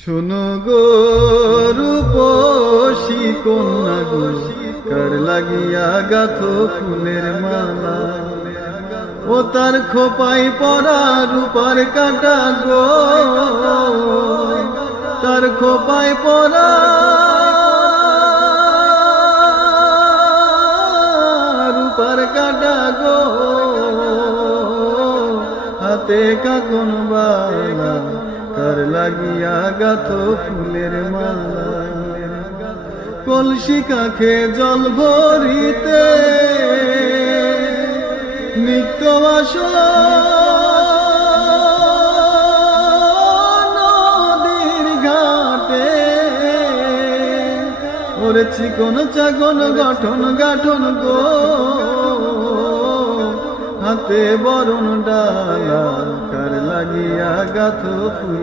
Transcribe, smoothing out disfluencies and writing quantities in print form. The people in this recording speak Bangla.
শোনো গো রূপসী কন্যা গো, কার লাগিয়া গাথো ফুলের মালা। ও তার খোপাই পরা রূপার কাটা গো, তার খোপাই পরা রূপার কাটা গো, হাতে কাকন বালা, কার লাগিয়া গাথো ফুলের মালা। কলসি কাখে জল ভরিতে নিত্য আসো নদীর ঘাটে, ওরে চিকন চাকন গঠন গাঠন গো, হাতে বরণ ডালা, কার লাগিয়া গাথো ফুল।